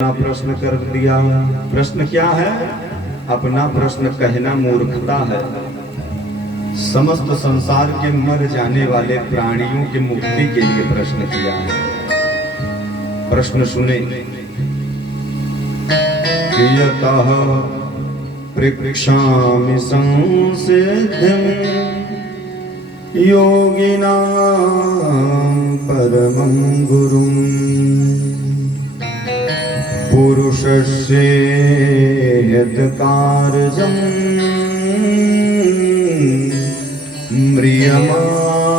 प्रश्न कर दिया। प्रश्न क्या है? अपना प्रश्न कहना मूर्खता है। समस्त संसार के मर जाने वाले प्राणियों की मुक्ति के लिए प्रश्न किया है। प्रश्न सुने। यतः पृक्षामि संसिद्धिं योगिनां परमं गुरुं पुरुषस्य यत्कारजं म्रियमाणस्य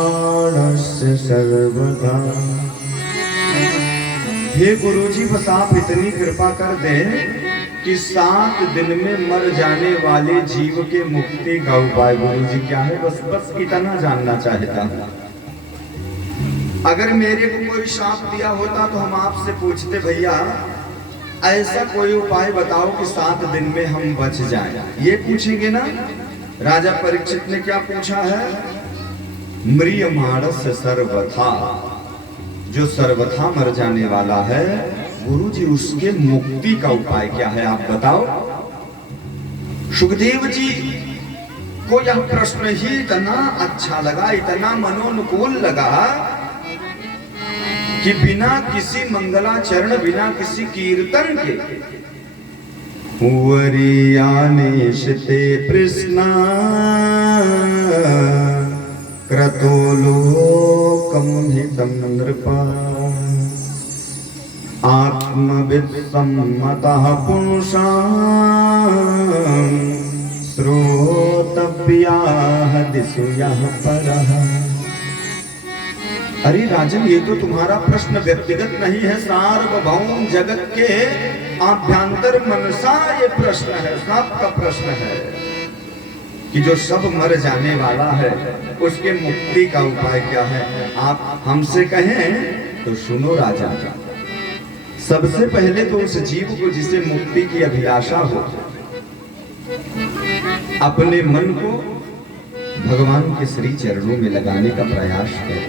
सर्वदा। हे गुरुजी, बस आप इतनी कृपा कर दें कि 7 दिन में मर जाने वाले जीव के मुक्ति का उपाय गुरुजी क्या है? बस इतना जानना चाहता हूं। अगर मेरे को कोई शाप दिया होता तो हम आपसे पूछते, भैया ऐसा कोई उपाय बताओ कि 7 दिन में हम बच जाएं। ये पूछेंगे ना। राजा परीक्षित ने क्या पूछा है? म्रियमाणस्य सर्वथा, जो सर्वथा मर जाने वाला है, गुरुजी उसके मुक्ति का उपाय क्या है आप बताओ। सुखदेव जी को यह प्रश्न ही इतना अच्छा लगा, इतना मनोनुकूल लगा कि बिना किसी मंगलाचरण, बिना किसी कीर्तन के वरीयानेशते प्रश्ना क्रतो लोकं हितं नृपा आत्मवित्सम्मतः पुंसां श्रोतव्याः दिशु यः परः। अरे राजन, ये तो तुम्हारा प्रश्न व्यक्तिगत नहीं है, सार्वभौम जगत के आभ्यंतर मनसा ये प्रश्न है, सबका प्रश्न है कि जो सब मर जाने वाला है उसके मुक्ति का उपाय क्या है। आप हमसे कहें तो सुनो राजा, सबसे पहले तो उस जीव को जिसे मुक्ति की अभिलाषा हो, अपने मन को भगवान के श्री चरणों में लगाने का प्रयास करें।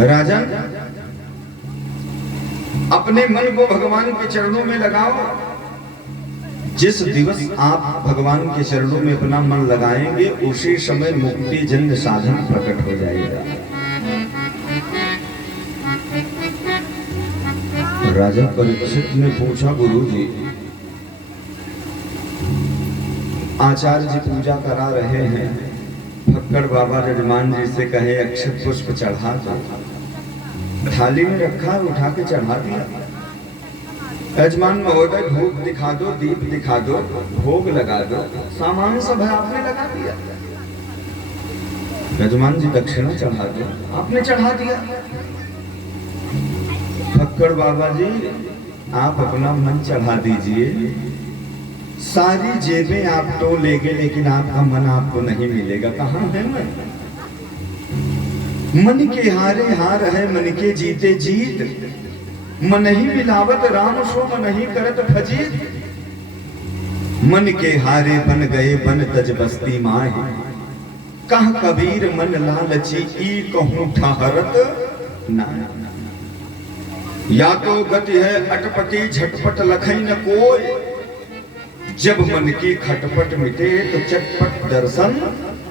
राजन, अपने मन को भगवान के चरणों में लगाओ। जिस दिवस आप भगवान के चरणों में अपना मन लगाएंगे उसी समय मुक्ति जन्य साधन प्रकट हो जाएगा। राजा परीक्षित ने पूछा, गुरुजी आचार्य जी पूजा करा रहे हैं, फक्कड़ बाबा यजमान जी से कहे अक्षत पुष्प चढ़ा दो। थाली में रखा है, उठा के चढ़ा दिया। यजमान महोदय धूप दिखा दो, दीप दिखा दो, भोग लगा दो, सामान सब है, आपने लगा दिया। यजमान जी दक्षिणा चढ़ा दो, आपने चढ़ा दिया। फक्कड़ बाबा जी आप अपना मन चढ़ा दीजिए, सारी जेबें आप तो लेंगे लेकिन आपका मन आपको नहीं मिलेगा। कहाँ है मन? मन के हारे हार है, मन के जीते जीत। मन ही मिलावत राम सो मन ही करत फजीत। मन के हारे बन गए बन तज बस्ती माही, कह कबीर मन लालची ई कहूं ठहरत ना। या तो गति है अटपटी झटपट लखई न कोई, जब मन की खटपट मिटे तो चटपट दर्शन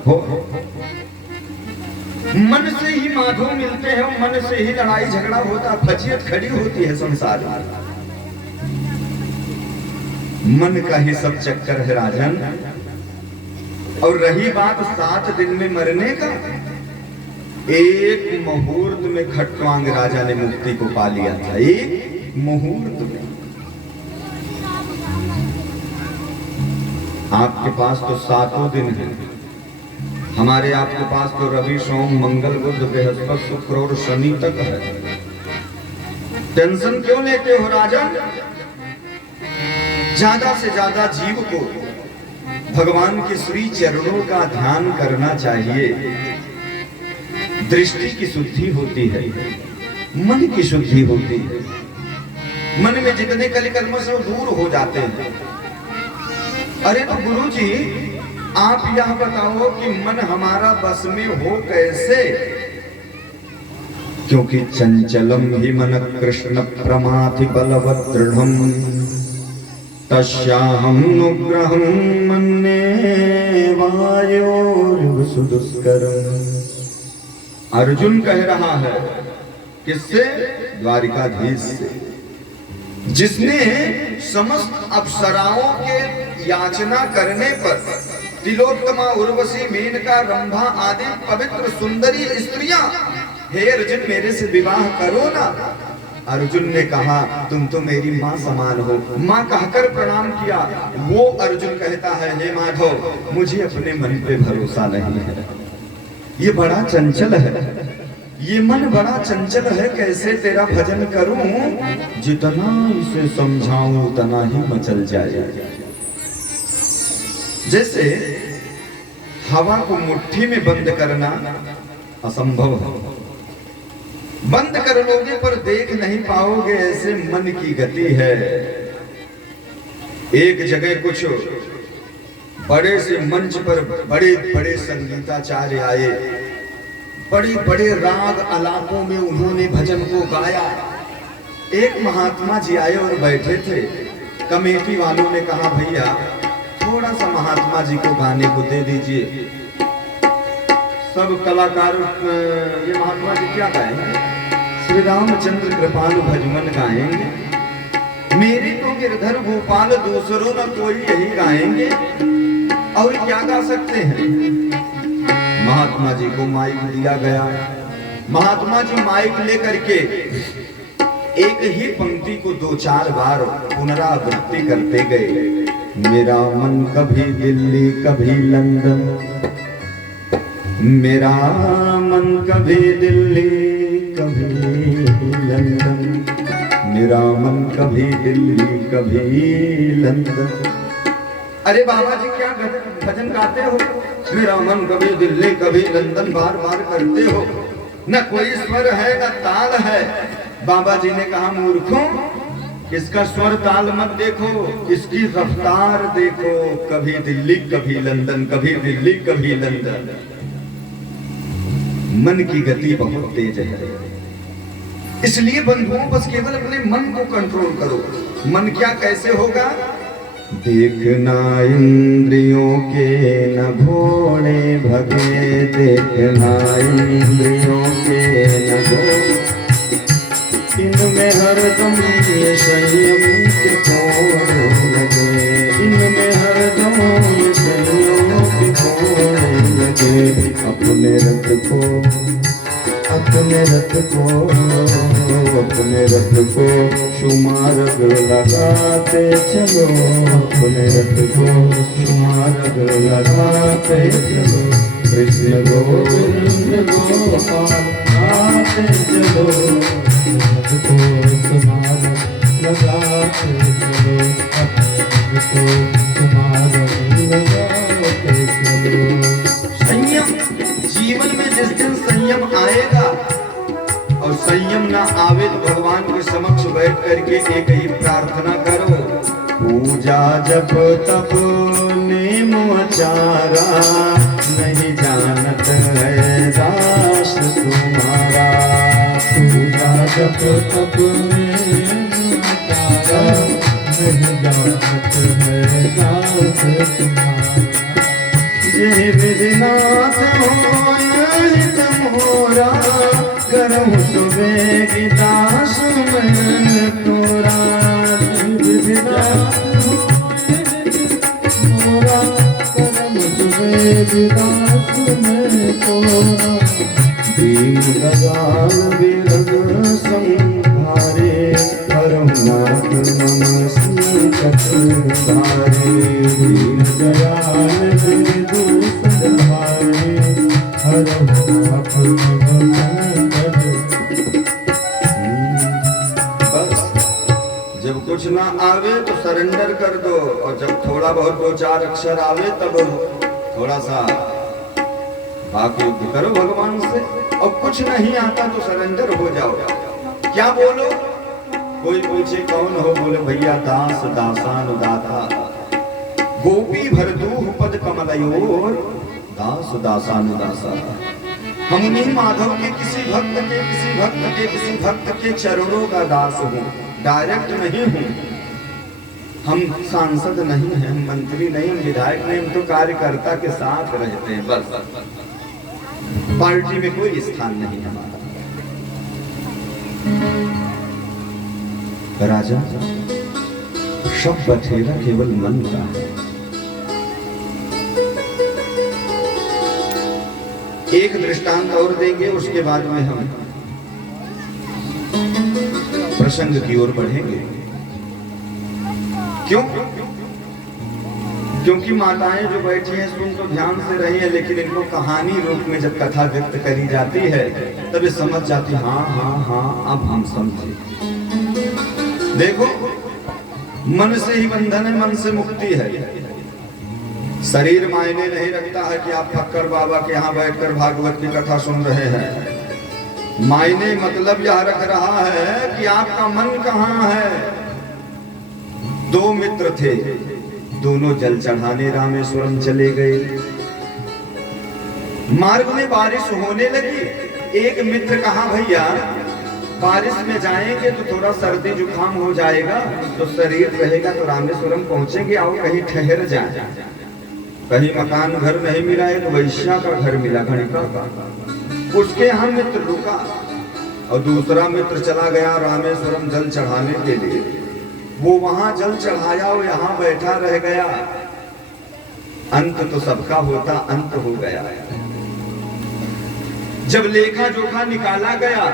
हो। मन से ही माधो मिलते हैं, मन से ही लड़ाई झगड़ा होता, फजीयत खड़ी होती है संसार में। मन का ही सब चक्कर है राजन। और रही बात 7 दिन में मरने का, एक मुहूर्त में खट्वांग राजा ने मुक्ति को पा लिया था। एक मुहूर्त में। आपके पास तो 7 दिन है, हमारे आपके पास तो रवि सोम मंगल बुध बृहस्पति शुक्र और शनि तक है। टेंशन क्यों लेते हो राजन? ज्यादा से ज्यादा जीव को भगवान के श्री चरणों का ध्यान करना चाहिए। दृष्टि की शुद्धि होती है, मन की शुद्धि होती है। मन में जितने कलिकर्म से वो दूर हो जाते हैं। अरे तो गुरुजी आप यह बताओ कि मन हमारा बस में हो कैसे? क्योंकि चंचलम ही मन कृष्ण प्रमाथि बलवत् दृढ़म तस्याहं नुग्रहं मन्ये वायोर्सुदुष्करम्। अर्जुन कह रहा है, किससे? द्वारिकाधीश से, जिसने समस्त अप्सराओं के याचना करने पर तिलोत्तमा, उर्वशी, मेनका, रंभा आदि पवित्र सुंदरी स्त्रियां, हे अर्जुन मेरे से विवाह करो ना। अर्जुन ने कहा, तुम तो मेरी माँ समान हो। माँ कहकर प्रणाम किया। वो अर्जुन कहता है, हे माधव मुझे अपने मन पे भरोसा नहीं है, ये बड़ा चंचल है, ये मन बड़ा चंचल है, कैसे तेरा भजन करूं? जितना इसे समझाऊं उतना ही मचल जाए। जैसे हवा को मुट्ठी में बंद करना असंभव है, बंद कर लोगे पर देख नहीं पाओगे, ऐसे मन की गति है। एक जगह कुछ बड़े से मंच पर बड़े बड़े संगीताचार्य आए, बड़े बड़े राग आलापों में उन्होंने भजन को गाया। एक महात्मा जी आए और बैठे थे। कमेटी वालों ने कहा, भैया थोड़ा सा महात्मा जी को गाने को दे दीजिए। सब कलाकार ये महात्मा जी क्या गाएंगे? श्री रामचंद्र कृपालु भजमन गाएंगे। मेरे तो गिरधर गोपाल दूसरों न कोई यही गाएंगे, और क्या गा सकते हैं? महात्मा जी को माइक दिया गया। महात्मा जी माइक लेकर के एक ही पंक्ति को 2-4 बार पुनरावृत्ति करते गए। मेरा मन कभी दिल्ली कभी लंदन, मेरा मन कभी दिल्ली कभी लंदन, मेरा मन कभी दिल्ली कभी लंदन। अरे बाबा जी क्या भजन गाते हो? मेरा मन कभी दिल्ली कभी लंदन बार बार करते हो, न कोई स्वर है न ताल है। बाबा जी ने कहा, मूर्खों इसका स्वर ताल मत देखो, इसकी रफ्तार देखो। कभी दिल्ली कभी लंदन, कभी दिल्ली कभी लंदन। मन की गति बहुत तेज है, इसलिए बंधुओं बस केवल अपने मन को कंट्रोल करो। मन क्या कैसे होगा? देखना इंद्रियों के न घोड़े भगे, देखना इंद्रियों के न घोड़े, इनमें हरदम ये संयम के घोड़े लगे, इनमें हरदम ये संयम के घोड़े लगे। अपने रथ को अपने रथ को अपने रथ को शुमारग लगाते चलो, अपने रथ को शुमारग लगाते चलो। कृष्ण गोविंद गोपाल गाते चलो, रथ को शुमारग लगाते चलो, अपने रथ को शुमारग लगाते चलो। संयम जीवन में जिस दिन संयम आएगा, और संयम ना आवे तो भगवान के समक्ष बैठ करके एक ही प्रार्थना करो, पूजा जप तप नेम आचारा, नहीं जानत है दास तुम्हारा। पूजा जप तप नेम आचारा, नहीं जानत है दास तुम्हारा। जय विधिनाथ हो हित मोरा, करहु सुबेगी दास मैं तोरा। विधिनाथ हो हित मोरा, करहु सुबेगी दास मैं तोरा। दीन दयाल विरग संहारे, परमनाथ मम संकट हारे। दीन दयाल विरग संहारे, परमनाथ मम संकट। बस जब कुछ ना आवे तो सरेंडर कर दो, और जब थोड़ा बहुत 2-4 अक्षर आवे तब थोड़ा सा बाकी युद्ध करो भगवान से। और कुछ नहीं आता तो सरेंडर हो जाओ। क्या बोलो? कोई पूछे कौन हो? बोले भैया दास दासानुदाता, गोपी भरदूह पद कमलयोर, दास दासानुदासा। हम उन्हीं माधव के किसी भक्त के किसी भक्त के किसी भक्त के चरणों का दास हूँ, डायरेक्ट नहीं हूँ। हम सांसद नहीं हैं, हम मंत्री नहीं, हम विधायक नहीं, हम तो कार्यकर्ता के साथ रहते हैं बस। पार्टी में कोई स्थान नहीं हमारा। राजा, सब बखेरा केवल मन का है। एक दृष्टांत और देंगे, उसके बाद में हम प्रसंग की ओर बढ़ेंगे। क्यों? क्योंकि माताएं जो बैठी हैं सुन तो ध्यान से रही है, लेकिन इनको कहानी रूप में जब कथा व्यक्त करी जाती है तब ये समझ जाती, हाँ हाँ हाँ अब हम समझे। देखो, मन से ही बंधन है, मन से मुक्ति है। शरीर मायने नहीं रखता है कि आप फक्कर बाबा के यहाँ बैठकर भागवत की कथा सुन रहे हैं। मायने मतलब यह रख रहा है कि आपका मन कहाँ है। दो मित्र थे, दोनों जल चढ़ाने रामेश्वरम चले गए। मार्ग में बारिश होने लगी। एक मित्र कहा, भैया बारिश में जाएंगे तो थोड़ा सर्दी जुकाम हो जाएगा, तो शरीर रहेगा तो रामेश्वरम पहुंचेंगे, आओ कहीं ठहर जाए। कहीं मकान घर नहीं मिला है तो वैश्या का घर मिला, गणिका का। उसके यहाँ मित्र रुका और दूसरा मित्र चला गया रामेश्वरम जल चढ़ाने के लिए। वो वहां जल चढ़ाया और यहाँ बैठा रह गया। अंत तो सबका होता, अंत हो गया। जब लेखा जोखा निकाला गया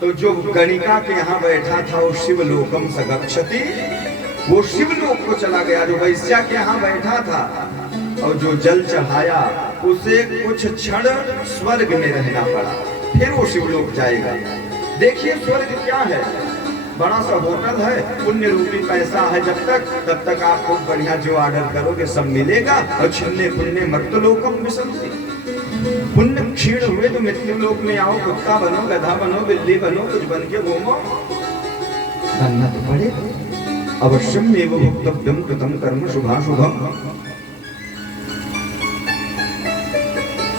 तो जो गणिका के यहाँ बैठा था वो शिवलोकम सगच्छति, वो शिवलोक को चला गया। जो वैश्या के यहाँ बैठा था और जो जल चढ़ाया उसे कुछ क्षण स्वर्ग में रहना पड़ा, फिर वो शिवलोक जाएगा। देखिए स्वर्ग क्या है, बड़ा सा होटल है, पुण्य रूपी पैसा है। जब तक तब तक आपको बढ़िया जो ऑर्डर करोगे सब मिलेगा। और छिन्ने पुण्य मर्तलोकम विसंति, पुण्य क्षीण हुए तो मृत्यु लोक में आओ, कुत्ता बनो, गधा बनो, बिल्ली बनो, कुछ बन के घूमो, बनना तो पड़ेगा। अवश्यम एव भोक्तव्यम कृतम कर्म शुभाशुभम।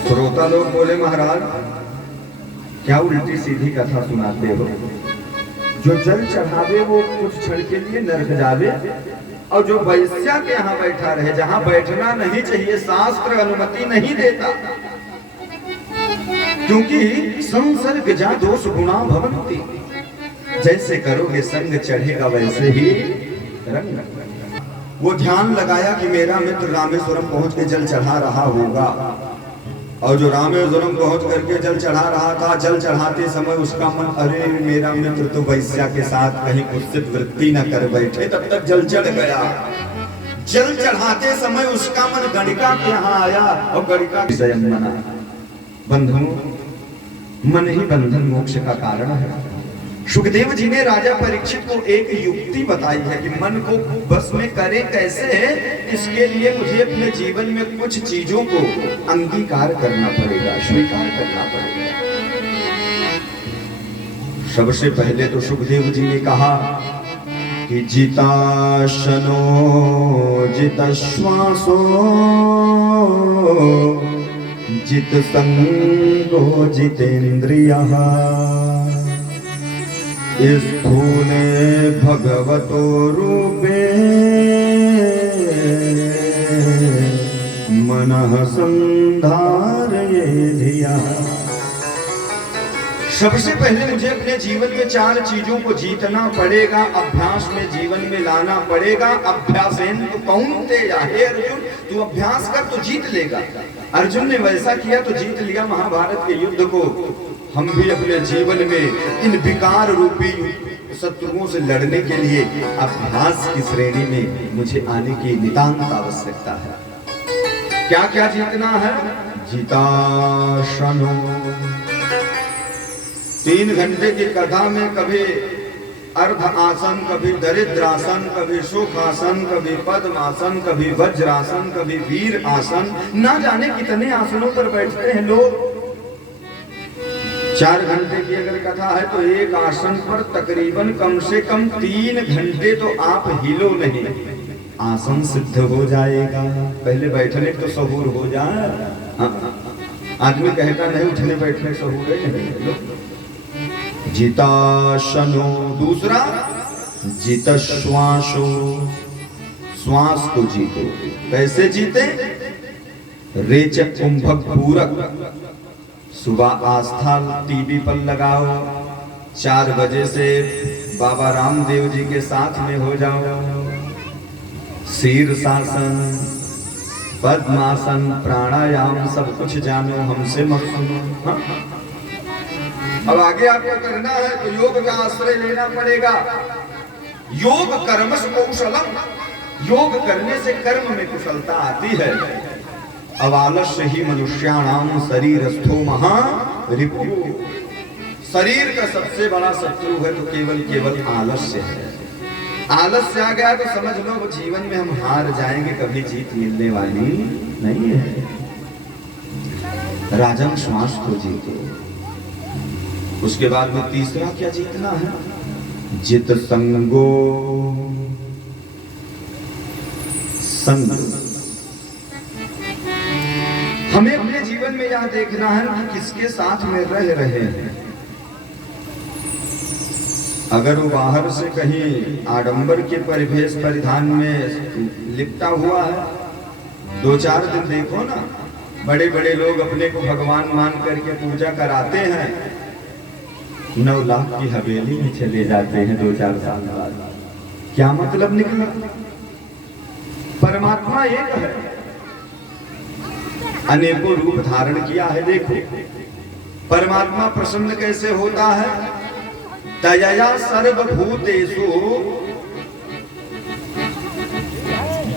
श्रोता लोग बोले, महाराज क्या उल्टी सीधी कथा सुनाते हो। जो जल चढ़ावे वो कुछ क्षण के लिए नरक जावे, और जो वैश्या के यहाँ बैठा रहे, जहाँ बैठना नहीं चाहिए, शास्त्र अनुमति नहीं देता। क्योंकि संसर्ग जा दोष गुणा भवन्ति, जैसे करोगे संग चढ़ेगा वैसे ही रंग। वो ध्यान लगाया कि मेरा मित्र रामेश्वरम पहुंच के जल चढ़ा रहा होगा। और जो रामेश्वरम पहुंच करके जल चढ़ा रहा था, जल चढ़ाते समय उसका मन, अरे मेरा मित्र तो वैश्या के साथ कहीं कुत्सित वृत्ति न कर बैठे, तब तक जल चढ़ गया। जल चढ़ाते समय उसका मन गणिका के यहाँ आया और गणिका स्वयं मना। बंधुओं, मन ही बंधन मोक्ष का कारण है। सुखदेव जी ने राजा परीक्षित को एक युक्ति बताई है कि मन को बस में करें कैसे। इसके लिए मुझे अपने जीवन में कुछ चीजों को अंगीकार करना पड़ेगा, स्वीकार करना पड़ेगा। सबसे पहले तो सुखदेव जी ने कहा कि जिताशनो जित श्वासो जित संगो जितेन्द्रियः स्थूले भगवतो रूपे मनः संधारये धियः। सबसे पहले मुझे अपने जीवन में 4 चीजों को जीतना पड़ेगा, अभ्यास में जीवन में लाना पड़ेगा। अभ्यासेन तो कौन्तेय, हे अर्जुन तू अभ्यास कर तो जीत लेगा। अर्जुन ने वैसा किया तो जीत लिया महाभारत के युद्ध को। हम भी अपने जीवन में इन विकार रूपी शत्रुओं से लड़ने के लिए अभ्यास की श्रेणी में मुझे आने की नितांत आवश्यकता है। क्या क्या जीतना है? जिताशनो, 3 घंटे की कथा में कभी अर्ध आसन, कभी दरिद्रासन, कभी सुख आसन, कभी पद्मासन, कभी वज्रासन, कभी वीर आसन, ना जाने कितने आसनों पर बैठते हैं लोग। 4 घंटे की अगर कथा है तो एक आसन पर तकरीबन कम से कम 3 घंटे तो आप हिलो नहीं, आसन सिद्ध हो जाएगा। पहले बैठने तो सहूर हो जाए। आदमी कहता नहीं उठने बैठने से हो गए नहीं लो। जिताशनो, दूसरा जित श्वासो, श्वास को जीतो। कैसे जीते? रेचक कुंभक पूरक, सुबह आस्था टीवी पर लगाओ, 4 बजे से बाबा रामदेव जी के साथ में हो जाओ, शीर्षासन, पद्मासन, प्राणायाम सब कुछ जानो, हमसे मत सुनो। हाँ? अब आगे आपको करना है तो योग का आश्रय लेना पड़ेगा। योग कर्मस कौशलम, योग करने से कर्म में कुशलता आती है। अब आलस्य ही मनुष्याणाम शरीरस्थो महा रिपु, शरीर का सबसे बड़ा शत्रु है तो केवल आलस्य है। आलस्य आ गया तो समझ लो वो जीवन में हम हार जाएंगे, कभी जीत मिलने वाली नहीं है। राजन श्वास को जीतो। उसके बाद में तीसरा क्या जीतना है? जित संगो, संग। हमें अपने जीवन में यह देखना है कि किसके साथ में रह रहे हैं। अगर वो बाहर से कहीं आडंबर के परिवेश परिधान में लिपटा हुआ है, 2-4 दिन देखो ना, बड़े बड़े लोग अपने को भगवान मान करके पूजा कराते हैं, 9 लाख की हवेली में चले जाते हैं 2-4 साल बाद। क्या मतलब निकला? परमात्मा एक है, अनेकों रूप धारण किया है। देखो परमात्मा प्रसन्न कैसे होता है? दयया सर्वभूतेषु,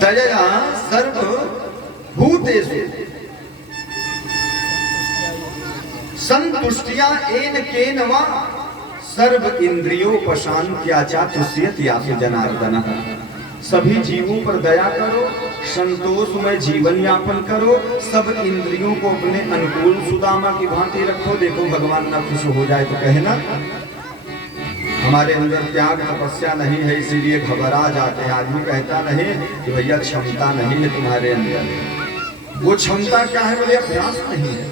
दयया सर्वभूतेषु संतुष्टिया एन केन वा सर्व इंद्रियोपशांत्या च तुष्यति यासु जनार्दन। सभी जीवों पर दया करो, संतोषमय जीवन यापन करो, सब इंद्रियों को अपने अनुकूल सुदामा की भांति रखो। देखो भगवान ना खुश हो जाए तो कहना हमारे अंदर त्याग तपस्या नहीं है इसीलिए घबरा जाते हैं। आदमी कहता नहीं कि भैया क्षमता नहीं है तुम्हारे अंदर। वो क्षमता क्या है? बोले अभ्यास नहीं है।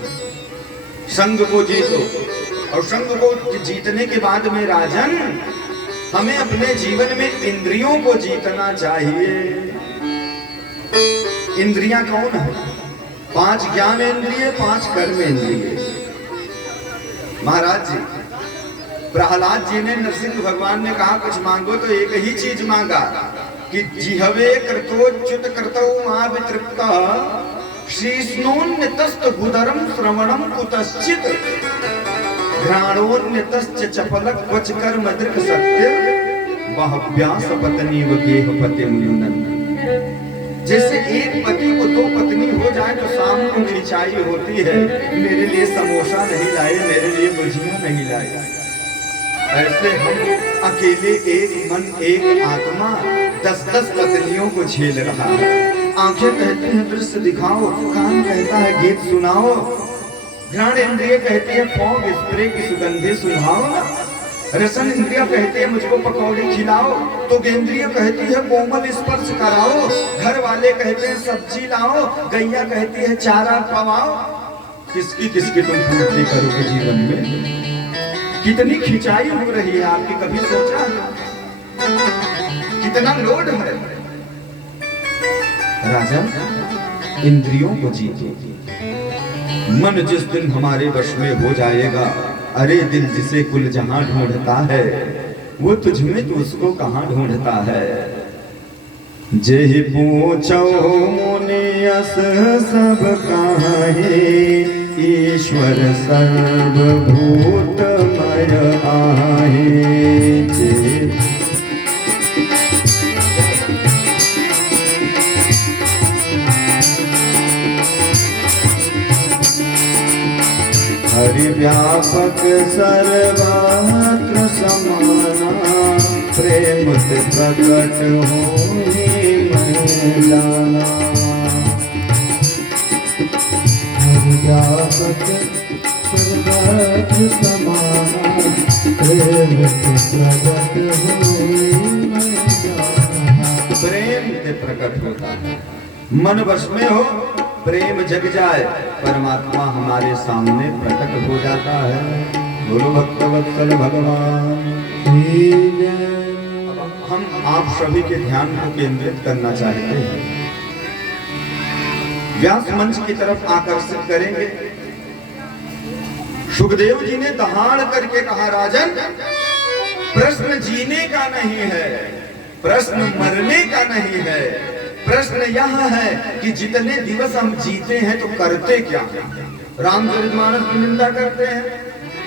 संग को जीतो, और संग को जीतने के बाद में राजन हमें अपने जीवन में इंद्रियों को जीतना चाहिए। इंद्रियां कौन है? 5 ज्ञान इंद्रिय, 5 कर्म इंद्रिय। महाराज जी, प्रहलाद जी ने नरसिंह भगवान ने कहा कुछ मांगो तो एक ही चीज मांगा कि जिहवे कृतोच्युत कृतौ मा वितृप्त शीष्णोन्यतस्त गुदरम श्रवणम कुतश्चित घ्राणोन्यतश्च चपलक वच कर्म दृक् सत्य बहव्यास पत्नी व गेह पतिम युनन्। जैसे एक पति को 2 पत्नी हो जाए तो शाम को खिंचाई होती है, मेरे लिए समोसा नहीं लाए, मेरे लिए भुजिया नहीं लाए। ऐसे हम अकेले एक मन एक आत्मा 10-10 पत्नियों को झेल रहा है। आंखें कहते हैं दृश्य दिखाओ, कान कहता है गीत सुनाओ, घ्राण इंद्रिय कहती है फॉग स्प्रे की सुगंधि सुनाओ ना, रसन इंद्रिय कहती है मुझको पकौड़ी खिलाओ, तो गेंद्रिय कहती है कोमल स्पर्श कराओ, घर वाले कहते हैं सब्जी लाओ, गैया कहती है चारा पवाओ। किसकी किसकी तुम पूर्ति करोगे जीवन में? कितनी खिंचाई हो रही है आपकी, कभी सोचा? कितना लोड है? राजा इंद्रियों को जीतो। मन जिस दिन हमारे वश में हो जाएगा, अरे दिल जिसे कुल जहां ढूंढता है वो तुझ में तो उसको कहां ढूंढता है। जेहि पूछो मुनियस सब काहे, ईश्वर सर्वभूतमय आहे। हरि व्यापक सर्वत्र समाना, प्रेम से प्रकट होई मैं जाना। हरि व्यापक सर्वत्र समाना, प्रेम से प्रकट होई मैं जाना। प्रेम से प्रकट होता है। मन वश में हो, प्रेम जग जाए, परमात्मा हमारे सामने प्रकट हो जाता है। बोलो भक्तवत्सल भगवान की जय। हम आप सभी के ध्यान को केंद्रित करना चाहते हैं, व्यास मंच की तरफ आकर्षित करेंगे। सुखदेव जी ने दहाड़ करके कहा, राजन प्रश्न जीने का नहीं है, प्रश्न मरने का नहीं है, प्रश्न यह है कि जितने दिवस हम जीते हैं तो करते क्या। रामचरितमानस की निंदा करते हैं,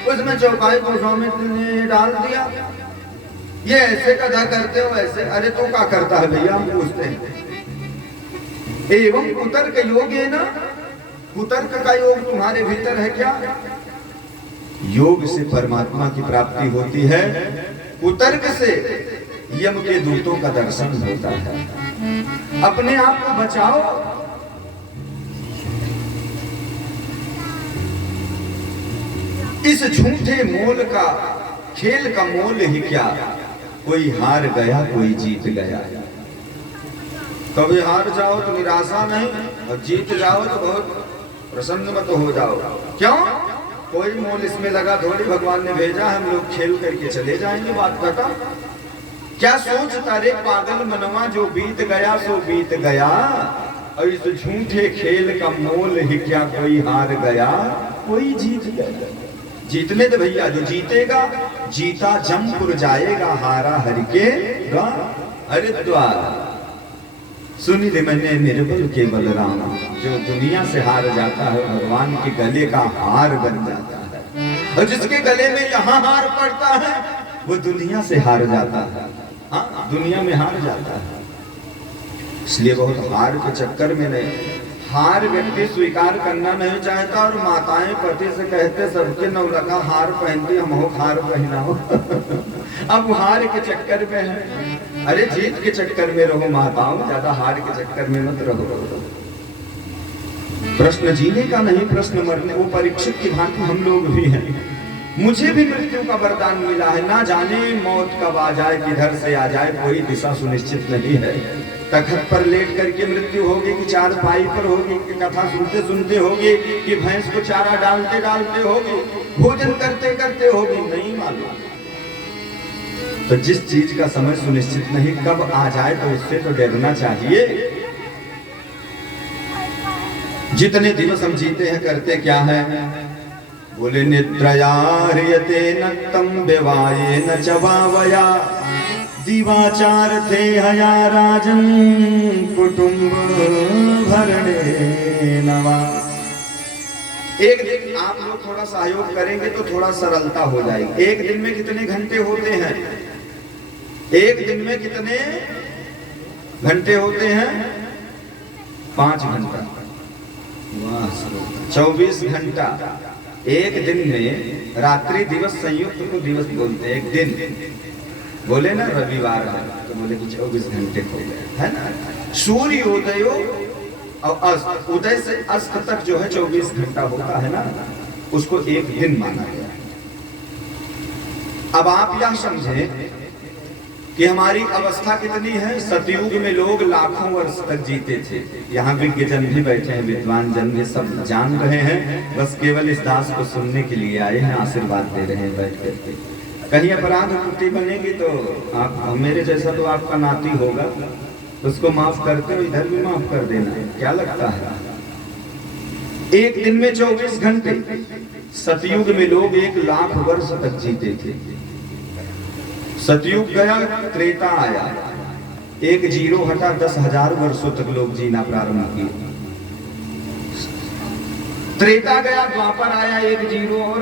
उसमें चौपाई गोस्वामी ने डाल दिया, ये ऐसे कथा करते हो ऐसे। अरे तो क्या करता है भैया, हम पूछते हैं। एवं कुतर्क योग है ना, कुतर्क का योग तुम्हारे भीतर है क्या? योग से परमात्मा की प्राप्ति होती है, कुतर्क से यम के दूतों का दर्शन होता है। अपने आप को बचाओ। इस झूठे मोल का, खेल का मोल ही क्या, कोई हार गया कोई जीत गया। कभी हार जाओ तो निराशा नहीं, और जीत जाओ तो बहुत प्रसन्न मत हो जाओ। क्यों? कोई मोल इसमें लगा थोड़ी, भगवान ने भेजा, हम लोग खेल करके चले जाएंगे, बात खत्म। क्या सोचता रे पागल मनवा, जो बीत गया सो बीत गया, और इस झूठे खेल का मोल ही क्या, कोई हार गया कोई जीत गया। जीतने दे भैया, जो जीतेगा जीता जमपुर जाएगा, हारा हरि के हरिद्वार। सुनी ले मैंने निर्बल के बलराम, जो दुनिया से हार जाता है भगवान के गले का हार बन जाता है, और जिसके गले में यहाँ हार पड़ता है वो दुनिया से हार जाता है। हाँ, दुनिया में हार जाता है। इसलिए बहुत हार के चक्कर में नहीं, हार व्यक्ति स्वीकार करना नहीं चाहता, और माताएं पति से कहते सबके नौलखा हार पहनती, हम हो हार पहनाओ। अब हार के चक्कर में है। अरे जीत के चक्कर में रहो माताओं, ज्यादा हार के चक्कर में मत रहो। प्रश्न जीने का नहीं, प्रश्न मरने। वो परीक्षित की भांति हम लोग भी हैं। मुझे भी मृत्यु का वरदान मिला है, ना जाने मौत कब आ जाए, किधर से आ जाए, कोई दिशा सुनिश्चित नहीं है। तखत पर लेट करके मृत्यु होगी कि चारपाई पर होगी, कि कथा सुनते सुनते होगी, कि भैंस को चारा डालते डालते होगी, भोजन करते करते होगी, नहीं मालूम। तो जिस चीज का समय सुनिश्चित नहीं, कब आ जाए, तो उससे तो डरना चाहिए। जितने दिवस हम जीते हैं करते क्या है? बोले निद्रयार्यते नक्तम विवाये न चवावया, दिवाचार थे हया राजन कुटुंब भरणे नवा। एक दिन आप लोग थोड़ा सहयोग करेंगे तो थोड़ा सरलता हो जाएगी। एक दिन में कितने घंटे होते हैं? एक दिन में कितने घंटे होते हैं? 5 घंटा। 24 घंटा। एक दिन में रात्रि दिवस संयुक्त को दिवस बोलते हैं। एक दिन बोले ना रविवार है तो बोले कि 24 घंटे हो गए, है ना। सूर्योदय और अस्त, उदय से अस्त तक जो है 24 घंटा होता है ना, उसको एक दिन माना गया। अब आप यह समझें कि हमारी अवस्था कितनी है। सतयुग में लोग लाखों वर्ष तक जीते थे। यहाँ विज्ञ जन भी बैठे हैं, विद्वान जन भी सब जान रहे हैं, बस केवल इस दास को सुनने के लिए आए हैं, आशीर्वाद दे रहे हैं बैठ करके। कहीं अपराध त्रुटि बनेगी तो आप, मेरे जैसा तो आपका नाती होगा, उसको माफ करते हो, इधर भी माफ कर देना। क्या लगता है? एक दिन में 24 घंटे। सतयुग में लोग 1 लाख वर्ष तक जीते थे। सतयुग गया, त्रेता आया, 1 जीरो हटा, 10,000 वर्षों तक लोग जीना प्रारंभ किए। त्रेता गया, द्वापर आया, 1 जीरो और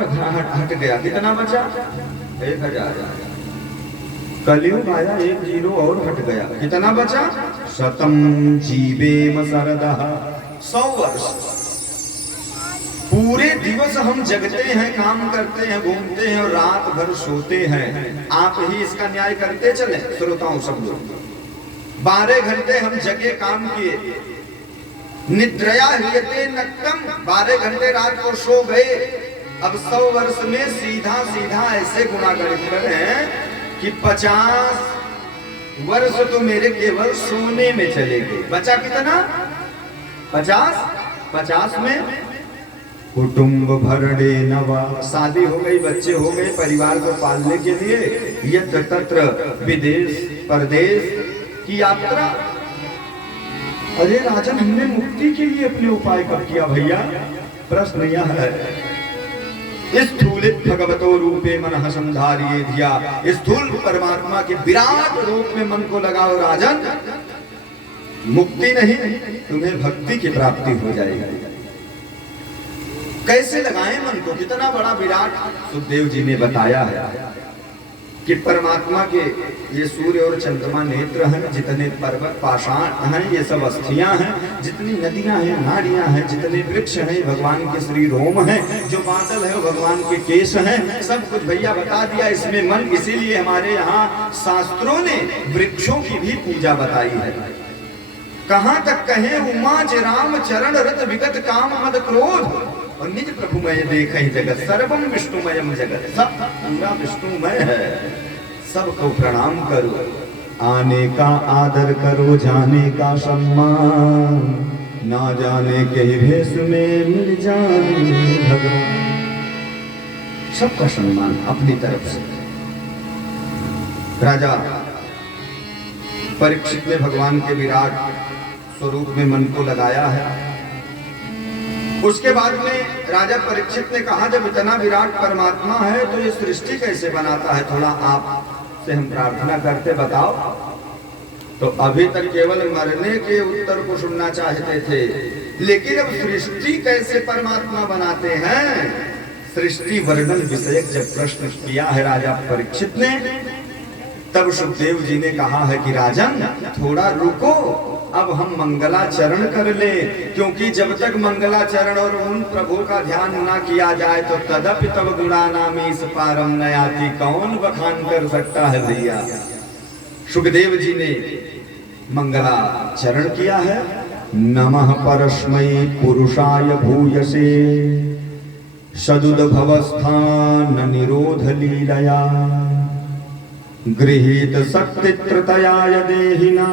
हट गया, कितना बचा? 1000। कलयुग आया, 1 जीरो और हट गया, कितना बचा? शतम जीवेम शरदः, 100 वर्ष। पूरे दिवस हम जगते हैं, काम करते हैं, घूमते हैं और रात भर सोते हैं। आप ही इसका न्याय करते चले श्रोताओं सब लोग। 12 घंटे हम जगे, काम किए। निद्रया ह्रियते नक्तम, 12 घंटे रात को सो गए। अब 100 वर्ष में सीधा सीधा ऐसे गुणा गणित करें कि 50 वर्ष तो मेरे केवल सोने में चले गए। बचा कितना? 50। 50 में कुटुंब भरणे नवा, शादी हो गई, बच्चे हो गए, परिवार को पालने के लिए यत्र तत्र विदेश परदेश की यात्रा। अरे राजन, हमने मुक्ति के लिए अपने उपाय कब किया भैया? प्रश्न यह है। स्थूलित भगवतो रूपे मन संधारिये धिया, स्थूल परमात्मा के विराट रूप में मन को लगाओ राजन, मुक्ति नहीं तुम्हें भक्ति की प्राप्ति हो जाएगी। कैसे लगाएं मन को? कितना बड़ा विराट सुखदेव जी ने बताया है कि परमात्मा के ये सूर्य और चंद्रमा नेत्र हैं, जितने पर्वत पाषाण हैं ये सब अस्थियां हैं, जितनी नदियां हैं नाड़ियां हैं, जितने वृक्ष हैं भगवान के श्री रोम हैं, जो बादल है भगवान के केश हैं, सब कुछ भैया बता दिया इसमें मन। इसीलिए हमारे यहाँ शास्त्रों ने वृक्षों की भी पूजा बताई है। कहाँ तक कहे उमा ज राम चरण रत विगत काम मद क्रोध, और निज प्रभुमय देखे जगत सर्वम विष्णुमयम जगत, सब पूरा विष्णुमय है। सबको प्रणाम करो, आने का आदर करो, जाने का सम्मान, ना जाने के भेष में मिल जाए भगवान। सबका सम्मान अपनी तरफ से। राजा परीक्षित ने भगवान के विराट स्वरूप में मन को लगाया है। उसके बाद में राजा परीक्षित ने कहा, जब इतना विराट परमात्मा है तो ये सृष्टि कैसे बनाता है? थोड़ा आप से हम प्रार्थना करते बताओ। तो अभी तक केवल मरने के उत्तर को सुनना चाहते थे, लेकिन अब सृष्टि कैसे परमात्मा बनाते हैं, सृष्टि वर्णन विषयक जब प्रश्न किया है राजा परीक्षित ने, तब सुखदेव जी ने कहा है कि राजन थोड़ा रुको, अब हम मंगलाचरण कर ले, क्योंकि जब तक मंगलाचरण और उन प्रभु का ध्यान ना किया जाए तो तदपि तब गुणा नामी इस पारम नयाति, कौन बखान कर सकता है भैया। सुखदेव जी ने मंगलाचरण किया है। नमः परस्मै पुरुषाय भूयसे सदुद्भवस्थान निरोध लीलया, गृहीत शक्तित्रतयाय देहिना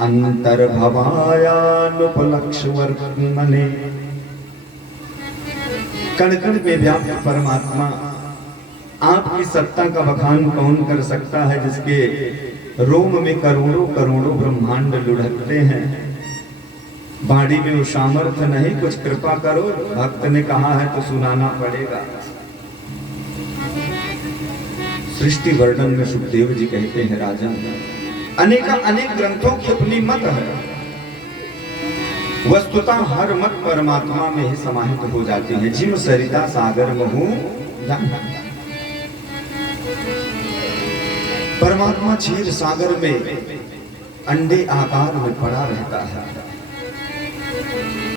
अंतर्भवायानुपलक्ष्यवर्त्मने। कण कण में व्याप्त परमात्मा, आपकी सत्ता का बखान कौन कर सकता है, जिसके रोम में करोड़ों करोड़ों ब्रह्मांड लुढ़कते हैं। बाड़ी में वो सामर्थ्य नहीं, कुछ कृपा करो, भक्त ने कहा है तो सुनाना पड़ेगा। सृष्टि वर्णन में सुखदेव जी कहते हैं, राजा अनेक ग्रंथों की अपनी मत है, वस्तुतः हर मत परमात्मा में ही समाहित हो जाती है। जिम सरिता सागर महू, परमात्मा क्षीर सागर में अंडे आकार में पड़ा रहता है।